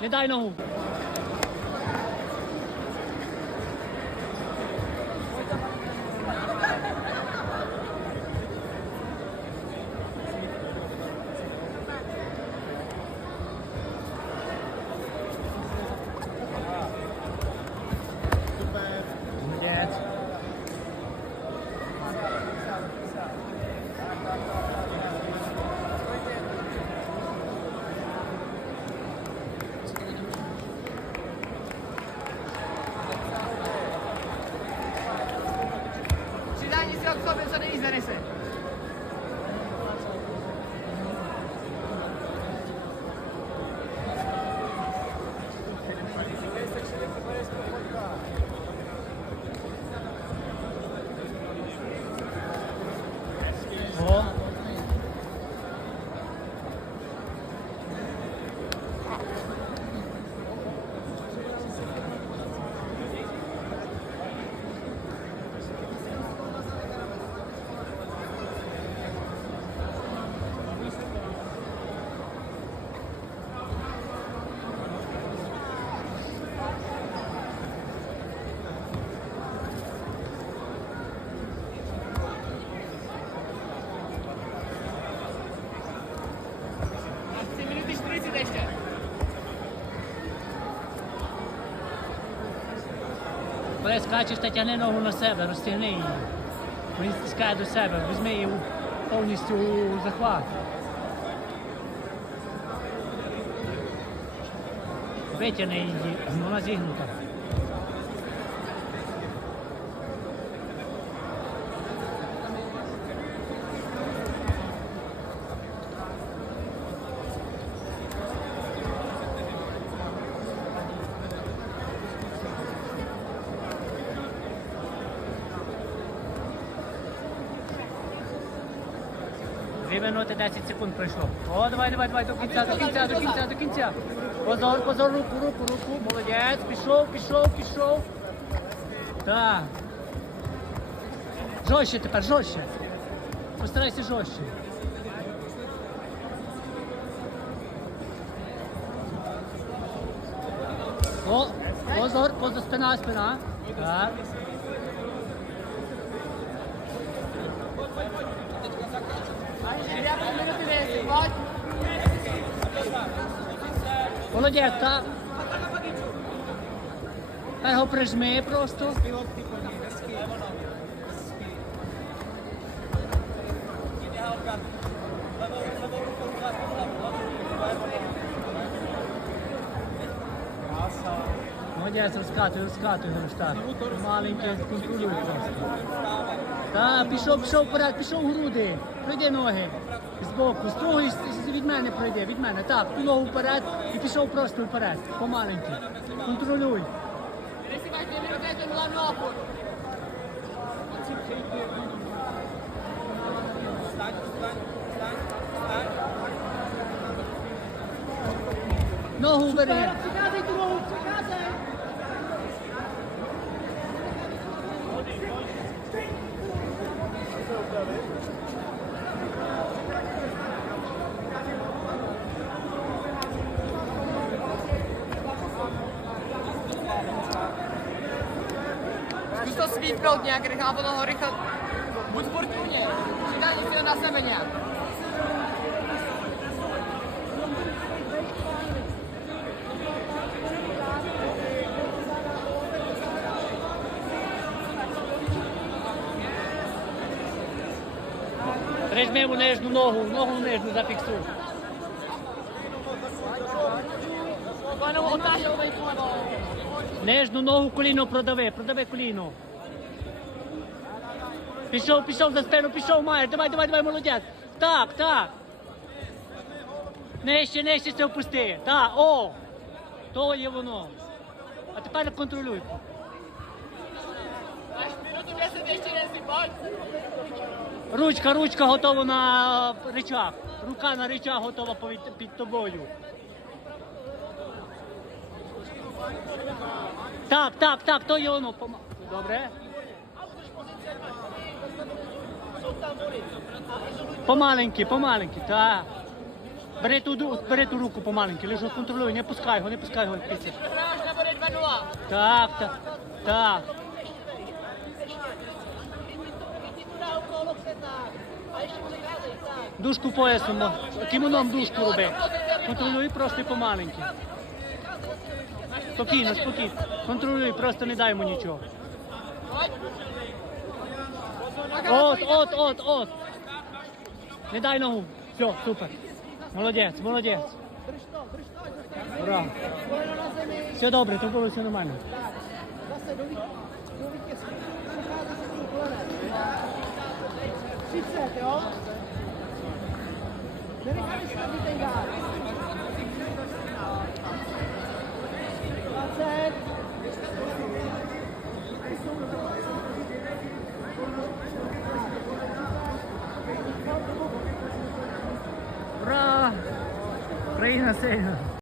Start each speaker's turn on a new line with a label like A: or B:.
A: Gidai não.
B: Коли скачеш, та тягни ногу на себе, розтягни її. Він стискає до себе, візьми її повністю у захват. Витягни її, вона зігнута. Дві минути 10 секунд пройшло. О, давай, давай, давай, до кінця, до кінця, до кінця, до кінця. Позор, позор, руку, руку, руку. Молодець. Пішов, пішов, пішов. Так. Жорстче тепер, жорстче. Постарайся жорстче. О, позор, позор, спина, спина. Так.
A: minuty 10, pojď.
B: Молодець, так. Та його прижми просто. Молодець, розкатуй, розкатуй, Гроштар. Маленький, контролюй просто. Так, пішов, пішов вперед, пішов в груди. Пройди ноги. Збоку, з того і з- з- від мене пройди, від мене. Так, ту ногу вперед і пішов просто вперед. Помаленьки. Контролюй.
A: Když si speed build nějak rychle, a potom ho rychle, buď sportovně, říká nic na sebe nějak.
B: Três mesmo nés no novo, novo nés
A: no agora. Nés
B: no novo colino prodave, prodave colino. Пішов, пішов за спину, пішов, маєш. Давай, давай, давай, молодець. Так, так. Нижче, нижче це впусти. Так, о! То є воно. А тепер контролюй.
A: Máš minutu 10 ještě jestli, pojď.
B: Ручка, ручка готова на речах. Рука на речах готова під тобою. Так, так, так, то є воно. Добре. Помаленьки, помаленьки, так. Бери ту, бери ту руку помаленьку, лише контролюй, не пускай його, не пускай його
C: 2-0.
B: Так, так, так. Дужку поясом, кімоном дужку роби. Контролюй просто і помаленьки. Спокійно, спокійно. Контролюй, просто не дай йому нічого. От, от, от, от. Nedaj nohu. Jo, super. Молодец, молодец. Drž to, to, Все добре, to bylo все
A: normálně. Zase 非
B: 常帅的